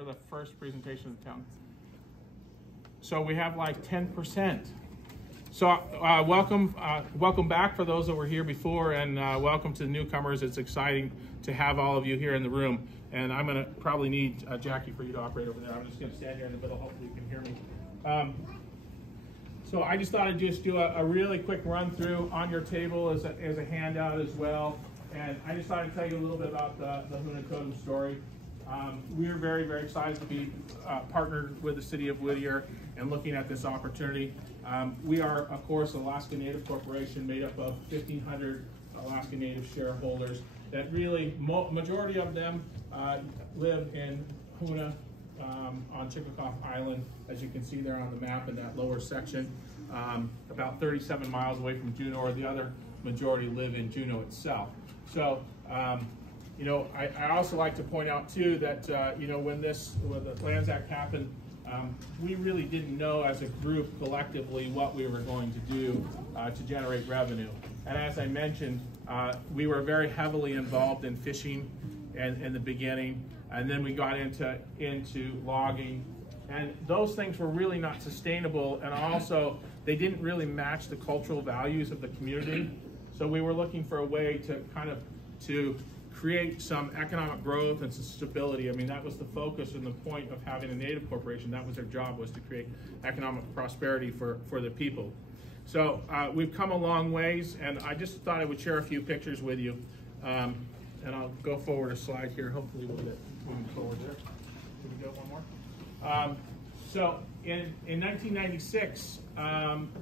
for the first presentation of the town. So we have like 10%. So welcome back for those that were here before, and welcome to the newcomers. It's exciting to have all of you here in the room. And I'm gonna probably need Jackie for you to operate over there. I'm just gonna stand here in the middle, hopefully you can hear me. So I just thought I'd just do a really quick run through on your table as a handout as well. And I just thought I'd tell you a little bit about the Huna Totem story. We're very, very excited to be partnered with the City of Whittier and looking at this opportunity. We are, of course, Alaska Native Corporation made up of 1,500 Alaska Native shareholders that really, majority of them live in Huna on Chickasaw Island, as you can see there on the map in that lower section, about 37 miles away from Juneau, or the other majority live in Juneau itself. So, you know, I also like to point out too that, you know, when the Lands Act happened, we really didn't know as a group collectively what we were going to do to generate revenue. And as I mentioned, we were very heavily involved in fishing in the beginning, and then we got into logging, and those things were really not sustainable, and also they didn't really match the cultural values of the community. So we were looking for a way to to create some economic growth and some stability. I mean, that was the focus and the point of having a Native corporation. That was their job, was to create economic prosperity for the people. So we've come a long ways, and I just thought I would share a few pictures with you. And I'll go forward a slide here. Hopefully we'll get moving forward there. Can we go one more? So in 1996,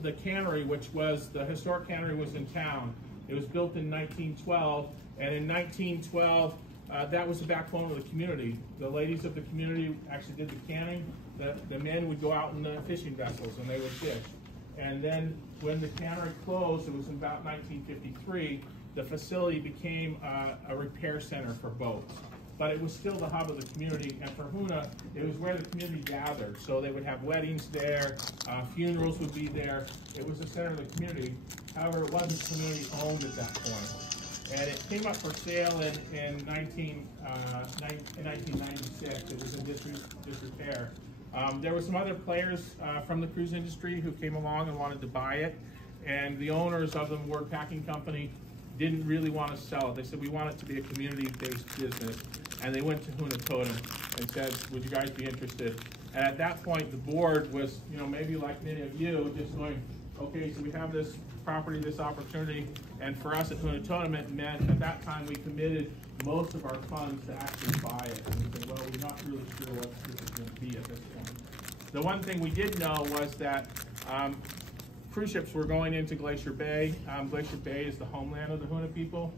the cannery, which was the historic cannery, was in town. It was built in 1912, and in 1912, that was the backbone of the community. The ladies of the community actually did the canning. The men would go out in the fishing vessels, and they would fish. And then when the cannery closed, it was in about 1953, the facility became a repair center for boats. But it was still the hub of the community, and for Huna, it was where the community gathered. So they would have weddings there, funerals would be there. It was the center of the community. However, it wasn't community owned at that point. And it came up for sale in 1996. It was in disrepair. There were some other players from the cruise industry who came along and wanted to buy it. And the owners of the Ward Packing Company didn't really want to sell it. They said, we want it to be a community-based business. And they went to Huna Totem and said, would you guys be interested? And at that point, the board was, you know, maybe like many of you, just going, okay, so we have this property, this opportunity. And for us at Huna Totem, it meant at that time we committed most of our funds to actually buy it. And we said, well, we're not really sure what this is going to be at this point. The one thing we did know was that cruise ships were going into Glacier Bay. Glacier Bay is the homeland of the Huna people.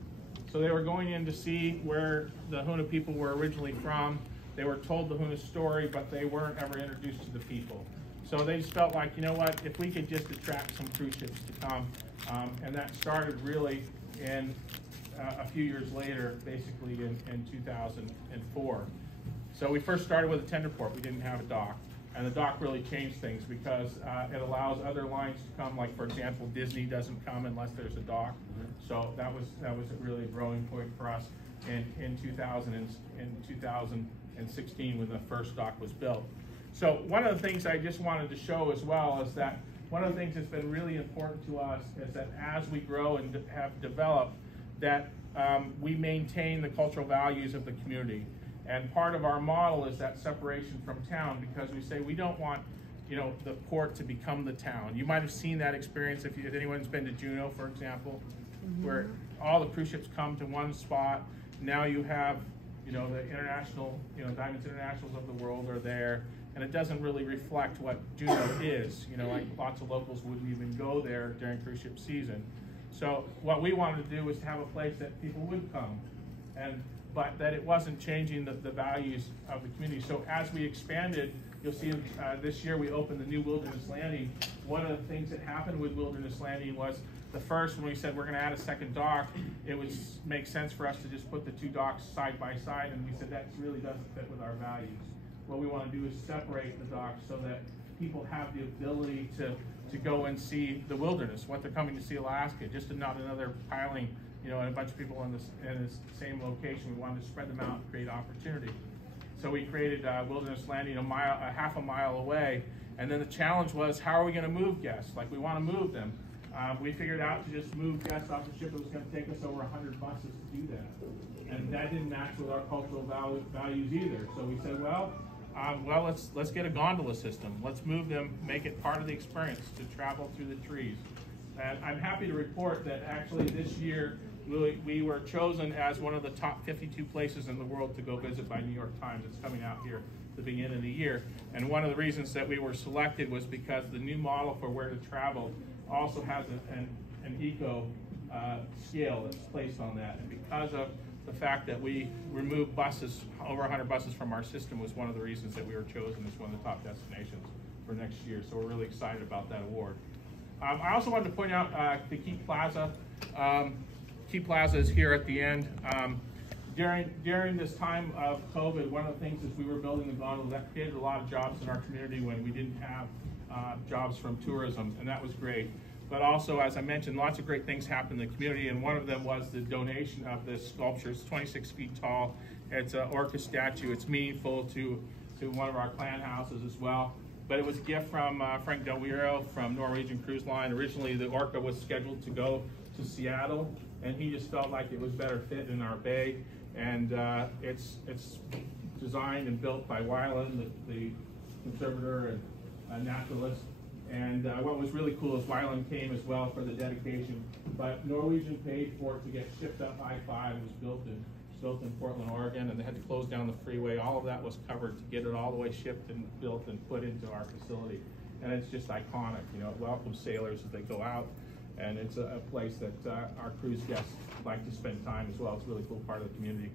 So they were going in to see where the Huna people were originally from. They were told the Huna story, but they weren't ever introduced to the people. So they just felt like, you know what, if we could just attract some cruise ships to come. And that started really in a few years later, basically in 2004. So we first started with a tender port. We didn't have a dock. And the dock really changed things because it allows other lines to come. Like, for example, Disney doesn't come unless there's a dock. So that was really a growing point for us in 2016 when the first dock was built. So one of the things I just wanted to show as well is that one of the things that's been really important to us is that as we grow and have developed, that we maintain the cultural values of the community. And part of our model is that separation from town, because we say we don't want, you know, the port to become the town. You might have seen that experience if anyone's been to Juneau, for example, where all the cruise ships come to one spot. Now you have, you know, the international, you know, Diamonds Internationals of the world are there, and it doesn't really reflect what Juneau is. You know, like lots of locals wouldn't even go there during cruise ship season. So what we wanted to do was to have a place that people would come, but that it wasn't changing the values of the community. So as we expanded, you'll see this year we opened the new Wilderness Landing. One of the things that happened with Wilderness Landing was the first, when we said we're going to add a second dock, it would make sense for us to just put the two docks side by side, and we said that really doesn't fit with our values. What we want to do is separate the docks so that people have the ability to go and see the wilderness, what they're coming to see Alaska, just not another piling, you know, and a bunch of people in the same location. We wanted to spread them out and create opportunity. So we created Wilderness Landing a half a mile away. And then the challenge was, how are we going to move guests? Like, we want to move them. We figured out to just move guests off the ship. It was going to take us over 100 buses to do that. And that didn't match with our cultural values either. So we said, well, let's get a gondola system. Let's move them, make it part of the experience to travel through the trees. And I'm happy to report that actually this year, we were chosen as one of the top 52 places in the world to go visit by New York Times. It's coming out here at the beginning of the year. And one of the reasons that we were selected was because the new model for where to travel also has an eco scale that's placed on that. And because of the fact that we removed buses, over 100 buses from our system, was one of the reasons that we were chosen as one of the top destinations for next year. So we're really excited about that award. I also wanted to point out the Key Plaza. Key Plaza is here at the end. During this time of COVID, one of the things is we were building the gondola that created a lot of jobs in our community when we didn't have jobs from tourism, and that was great. But also, as I mentioned, lots of great things happened in the community, and one of them was the donation of this sculpture. It's 26 feet tall. It's an Orca Statue. It's meaningful to one of our clan houses as well. But it was a gift from Frank Del Wiro from Norwegian Cruise Line. Originally, the Orca was scheduled to go to Seattle, and he just felt like it was better fit in our bay. And it's designed and built by Weiland, the conservator and naturalist. And what was really cool is Weiland came as well for the dedication, but Norwegian paid for it to get shipped up I-5. It was built in Portland, Oregon, and they had to close down the freeway. All of that was covered to get it all the way shipped and built and put into our facility. And it's just iconic, you know, it welcomes sailors as they go out. And it's a place that our cruise guests like to spend time as well. It's a really cool part of the community.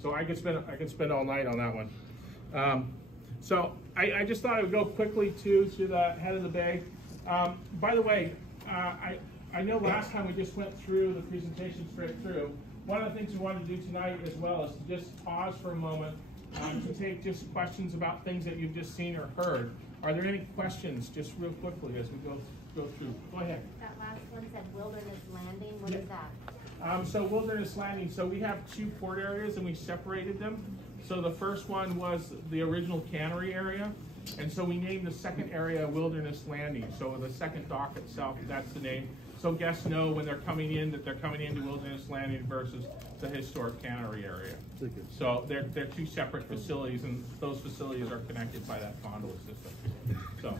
So I could spend all night on that one. So I just thought I would go quickly to the head of the bay. By the way, I know last time we just went through the presentation straight through. One of the things we wanted to do tonight as well is to just pause for a moment to take just questions about things that you've just seen or heard. Are there any questions, just real quickly as we go through? Go ahead. That last one said Wilderness Landing. What is that? So Wilderness Landing. So we have two port areas and we separated them. So the first one was the original cannery area. And so we named the second area Wilderness Landing. So the second dock itself, that's the name. So guests know when they're coming in that they're coming into Wilderness Landing versus the historic cannery area. So they're two separate facilities, and those facilities are connected by that gondola system. So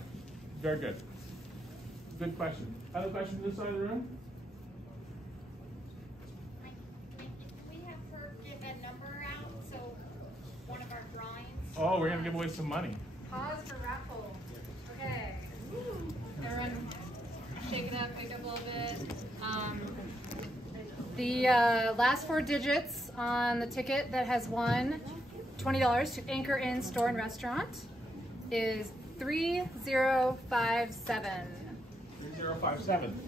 very good. Good question. Other questions this side of the room? We have her give a number out, so one of our drawings. Oh, we're gonna give away some money. Pause for Raffle. Okay. Everyone shake it up, wake up a little bit. The last four digits on the ticket that has won $20 to Anchor Inn Store and Restaurant is 3057. 3057.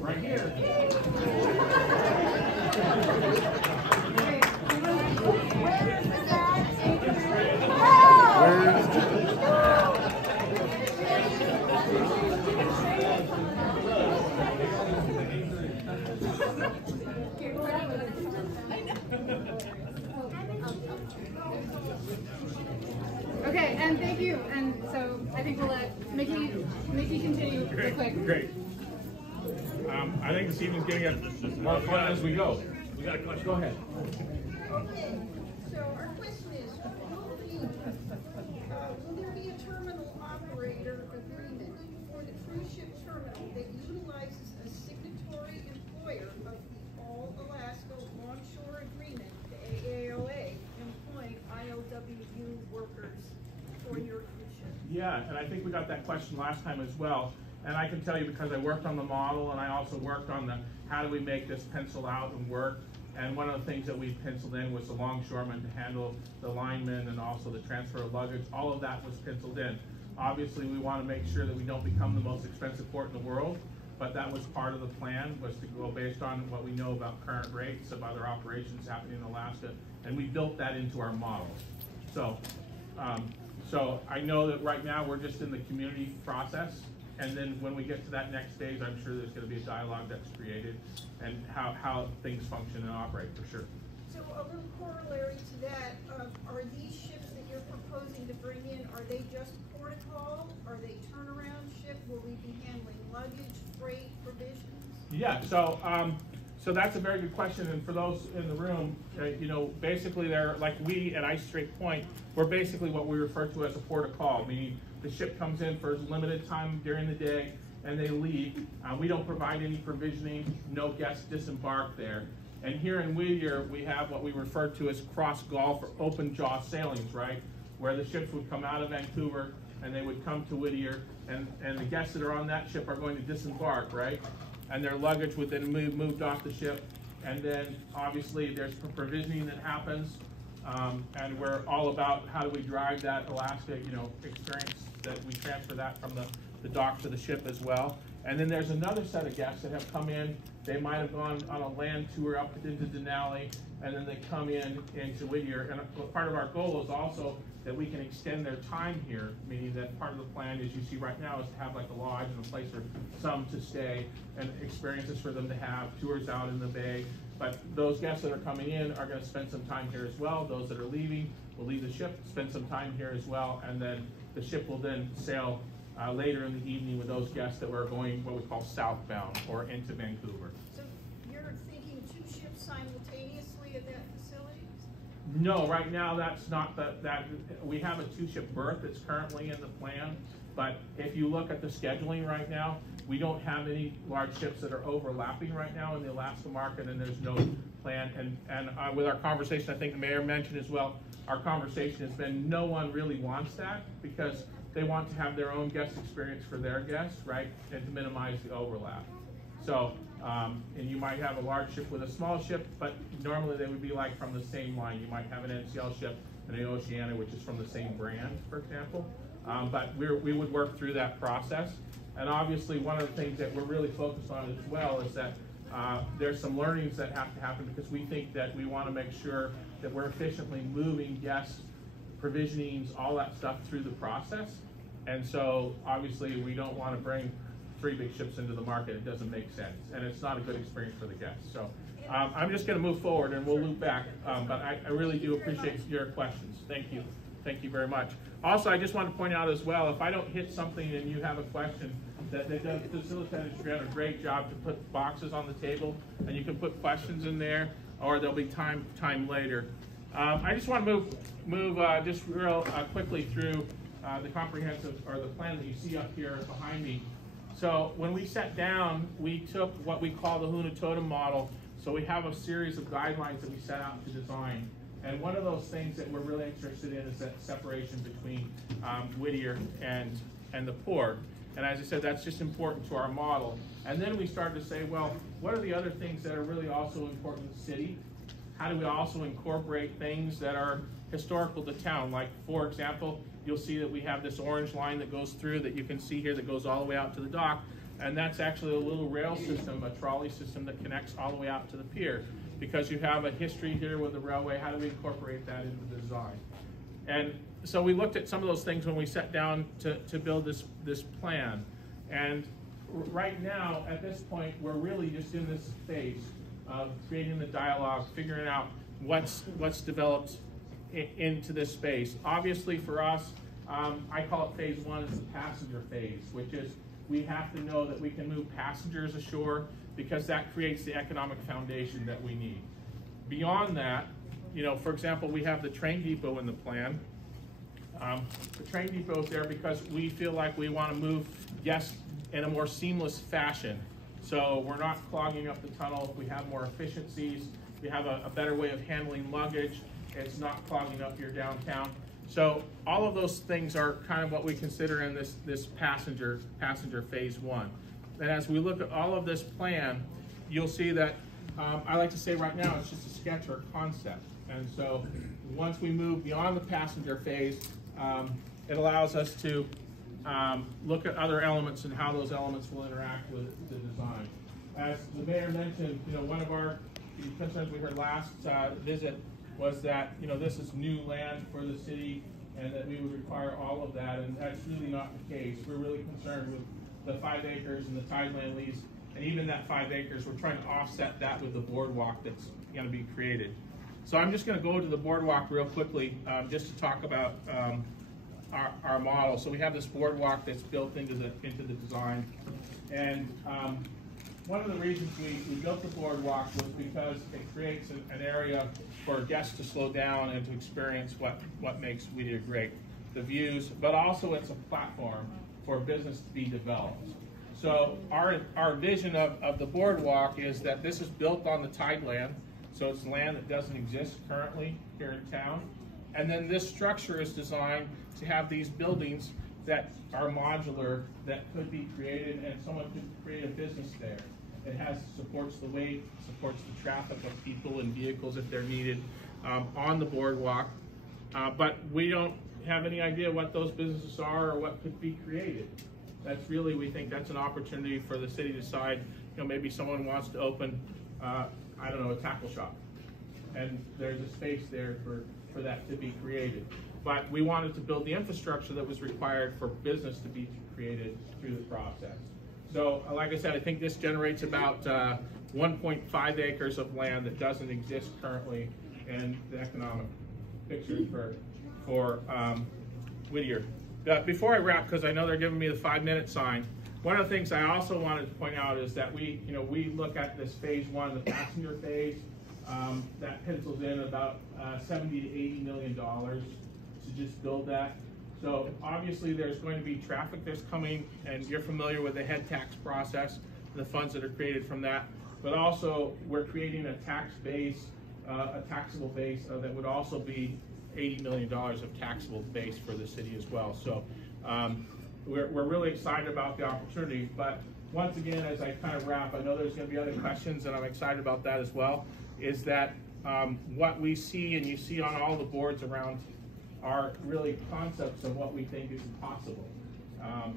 Right here. Okay, and thank you. And so I think we'll let Mickey continue real quick. Great. I think this evening's getting more fun as we go. We got a question. Go ahead. Okay, so our question is, will there be a terminal operator agreement for the cruise ship terminal that utilizes a signatory employer of the All-Alaska Longshore Agreement, the AAOA, employing ILWU workers for your cruise ship? Yeah, and I think we got that question last time as well. And I can tell you because I worked on the model and I also worked on the how do we make this pencil out and work. And one of the things that we penciled in was the longshoremen to handle the linemen and also the transfer of luggage. All of that was penciled in. Obviously, we want to make sure that we don't become the most expensive port in the world, but that was part of the plan, was to go based on what we know about current rates of other operations happening in Alaska, and we built that into our model. So, so I know that right now we're just in the community process, and then when we get to that next stage, I'm sure there's going to be a dialogue that's created and how things function and operate for sure. So a little corollary to that, are these ships that you're proposing to bring in, are they just port of call? Are they turnaround ship? Will we be handling luggage, freight, provisions? Yeah, so that's a very good question, and for those in the room, you know, basically they're like we at Ice Strait Point, we're basically what we refer to as a port of call, meaning the ship comes in for a limited time during the day and they leave. We don't provide any provisioning, no guests disembark there. And here in Whittier, we have what we refer to as cross Gulf or open jaw sailings, right? Where the ships would come out of Vancouver and they would come to Whittier, and the guests that are on that ship are going to disembark, right? And their luggage would then moved off the ship. And then obviously there's provisioning that happens. And we're all about how do we drive that Alaska, you know, experience, that we transfer that from the dock to the ship as well. And then there's another set of guests that have come in. They might have gone on a land tour up into Denali, and then they come into Whittier. And part of our goal is also that we can extend their time here, meaning that part of the plan, as you see right now, is to have like a lodge and a place for some to stay and experiences for them to have, tours out in the bay. But those guests that are coming in are going to spend some time here as well. Those that are leaving will leave the ship, spend some time here as well, and then the ship will then sail later in the evening with those guests that were going what we call southbound or into Vancouver. So you're thinking 2 ships simultaneously at that facility? No, right now that's not that we have a 2-ship berth that's currently in the plan, but if you look at the scheduling right now, we don't have any large ships that are overlapping right now in the Alaska market, and there's no plan. And with our conversation, I think the mayor mentioned as well, our conversation has been no one really wants that because they want to have their own guest experience for their guests, right, and to minimize the overlap. So, and you might have a large ship with a small ship, but normally they would be like from the same line. You might have an NCL ship and an Oceania, which is from the same brand, for example. But we would work through that process. And obviously one of the things that we're really focused on as well is that there's some learnings that have to happen because we think that we want to make sure that we're efficiently moving guests, provisionings, all that stuff through the process. And so obviously we don't want to bring 3 big ships into the market. It doesn't make sense, and it's not a good experience for the guests. So I'm just going to move forward and we'll loop back, but I really do appreciate your questions. Thank you. Thank you very much. Also, I just want to point out as well, if I don't hit something and you have a question, that the facilitators have done a great job to put boxes on the table, and you can put questions in there, or there'll be time later. I just want to move just real quickly through the comprehensive, or the plan that you see up here behind me. So when we sat down, we took what we call the Huna Totem model. So we have a series of guidelines that we set out to design. And one of those things that we're really interested in is that separation between Whittier and the port. And as I said, that's just important to our model. And then we started to say, well, what are the other things that are really also important to the city? How do we also incorporate things that are historical to town? Like, for example, you'll see that we have this orange line that goes through that you can see here that goes all the way out to the dock. And that's actually a little rail system, a trolley system that connects all the way out to the pier. Because you have a history here with the railway, how do we incorporate that into the design? And so we looked at some of those things when we sat down to build this plan. And right now, at this point, we're really just in this phase of creating the dialogue, figuring out what's developed into this space. Obviously for us, I call it phase 1, is the passenger phase, which is we have to know that we can move passengers ashore because that creates the economic foundation that we need. Beyond that, you know, for example, we have the train depot in the plan. The train depot is there because we feel like we want to move guests in a more seamless fashion. So we're not clogging up the tunnel. We have more efficiencies. We have a better way of handling luggage. It's not clogging up your downtown. So all of those things are kind of what we consider in this passenger phase 1. And as we look at all of this plan, you'll see that I like to say right now it's just a sketch or a concept. And so once we move beyond the passenger phase, it allows us to look at other elements and how those elements will interact with the design. As the mayor mentioned, you know, one of our concerns we heard last visit was that, you know, this is new land for the city and that we would require all of that, and that's really not the case. We're really concerned with the 5 acres and the tideland lease, and even that 5 acres, we're trying to offset that with the boardwalk that's going to be created. So I'm just going to go to the boardwalk real quickly, just to talk about our model. So we have this boardwalk that's built into the design, and one of the reasons we built the boardwalk was because it creates an area for guests to slow down and to experience what makes Whittier great, the views, but also it's a platform for business to be developed. So our vision of the boardwalk is that this is built on the tideland, so it's land that doesn't exist currently here in town. And then this structure is designed to have these buildings that are modular, that could be created, and someone could create a business there. It supports the weight, supports the traffic of people and vehicles if they're needed on the boardwalk. But we don't have any idea what those businesses are or what could be created. That's really, we think that's an opportunity for the city to decide, maybe someone wants to open, I don't know, a tackle shop. And there's a space there for that to be created. But we wanted to build the infrastructure that was required for business to be created through the process. So, like I said, I think this generates about 1.5 acres of land that doesn't exist currently in the economic picture for Whittier. Before I wrap, because I know they're giving me the 5-minute sign, one of the things I also wanted to point out is that we look at this phase 1, the passenger phase, that pencils in about $70 to $80 million to just build that. So obviously there's going to be traffic that's coming, and you're familiar with the head tax process, the funds that are created from that. But also we're creating a tax base, a taxable base that would also be $80 million of taxable base for the city as well. So we're really excited about the opportunity. But once again, as I kind of wrap, I know there's going to be other questions, and I'm excited about that as well, is that what we see, and you see on all the boards around, are really concepts of what we think is possible,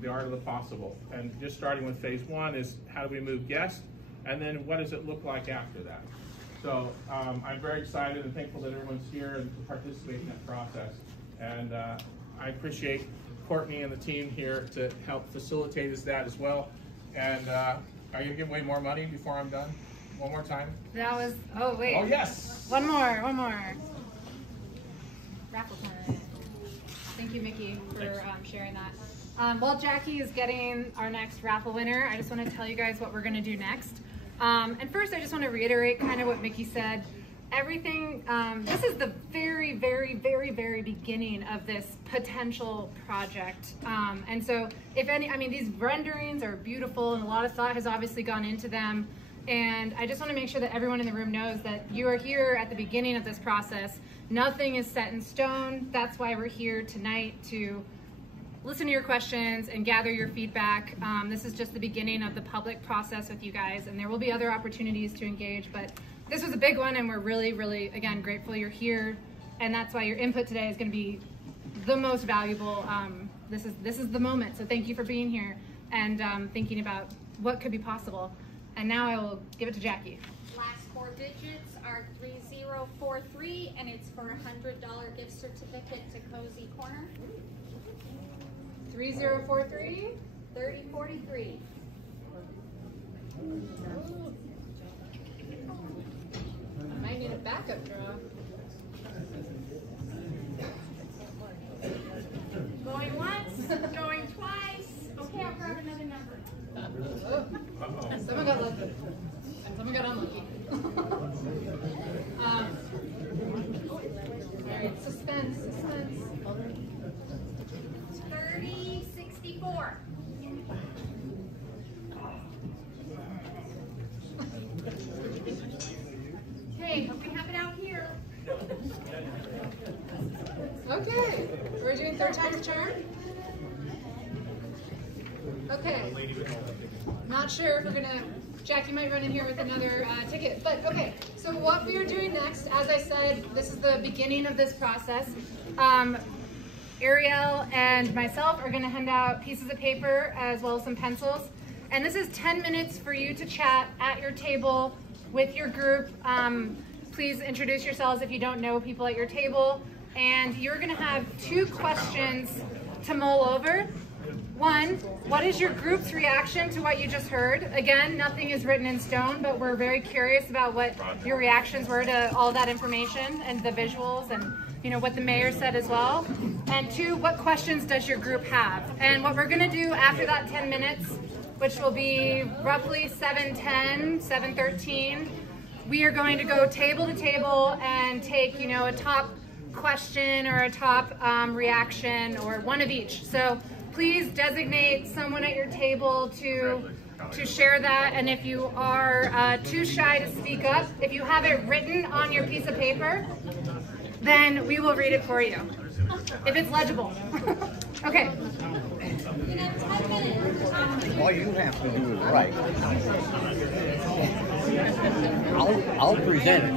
the art of the possible. And just starting with phase 1 is how do we move guests, and then what does it look like after that? So I'm very excited and thankful that everyone's here and to participate in that process. And I appreciate Courtney and the team here to help facilitate that as well. And are you gonna give away more money before I'm done? One more time? That was, oh wait. Oh yes! One more. Raffle time. Thank you, Mickey, for sharing that. While Jackie is getting our next raffle winner, I just want to tell you guys what we're going to do next. And first, I just want to reiterate kind of what Mickey said. Everything, this is the very, very, very, very beginning of this potential project. And so, if any, I mean, these renderings are beautiful, and a lot of thought has obviously gone into them. And I just want to make sure that everyone in the room knows that you are here at the beginning of this process. Nothing is set in stone. That's why we're here tonight, to listen to your questions and gather your feedback. This is just the beginning of the public process with you guys, and there will be other opportunities to engage, but this was a big one, and we're really, really, again, grateful you're here, and that's why your input today is going to be the most valuable. This is the moment, so thank you for being here and thinking about what could be possible. And now I will give it to Jackie. Last 4 digits are 3043, and it's for a $100 gift certificate to Cozy Corner. 3043? 3043. I might need a backup draw. Going once, going twice. Okay, I'll grab another number. Someone got lucky. And someone got unlucky. Alright, suspense. 3064. Okay, hope we have it out here. Okay, we're doing 3rd time's charm. Okay. Not sure if we're gonna, Jackie might run in here with another ticket, but okay. So what we are doing next, as I said, this is the beginning of this process. Ariel and myself are gonna hand out pieces of paper as well as some pencils. And this is 10 minutes for you to chat at your table with your group. Please introduce yourselves if you don't know people at your table. And you're gonna have 2 questions to mull over. One, what is your group's reaction to what you just heard? Again, nothing is written in stone, but we're very curious about what your reactions were to all that information and the visuals and what the mayor said as well. And two, what questions does your group have? And what we're gonna do after that 10 minutes, which will be roughly 7:10, 7:13, we are going to go table to table and take, a top question or a top reaction or one of each. So please designate someone at your table to share that. And if you are too shy to speak up, if you have it written on your piece of paper, then we will read it for you, if it's legible. Okay. You have 10 minutes. All you have to do is write. I'll present it.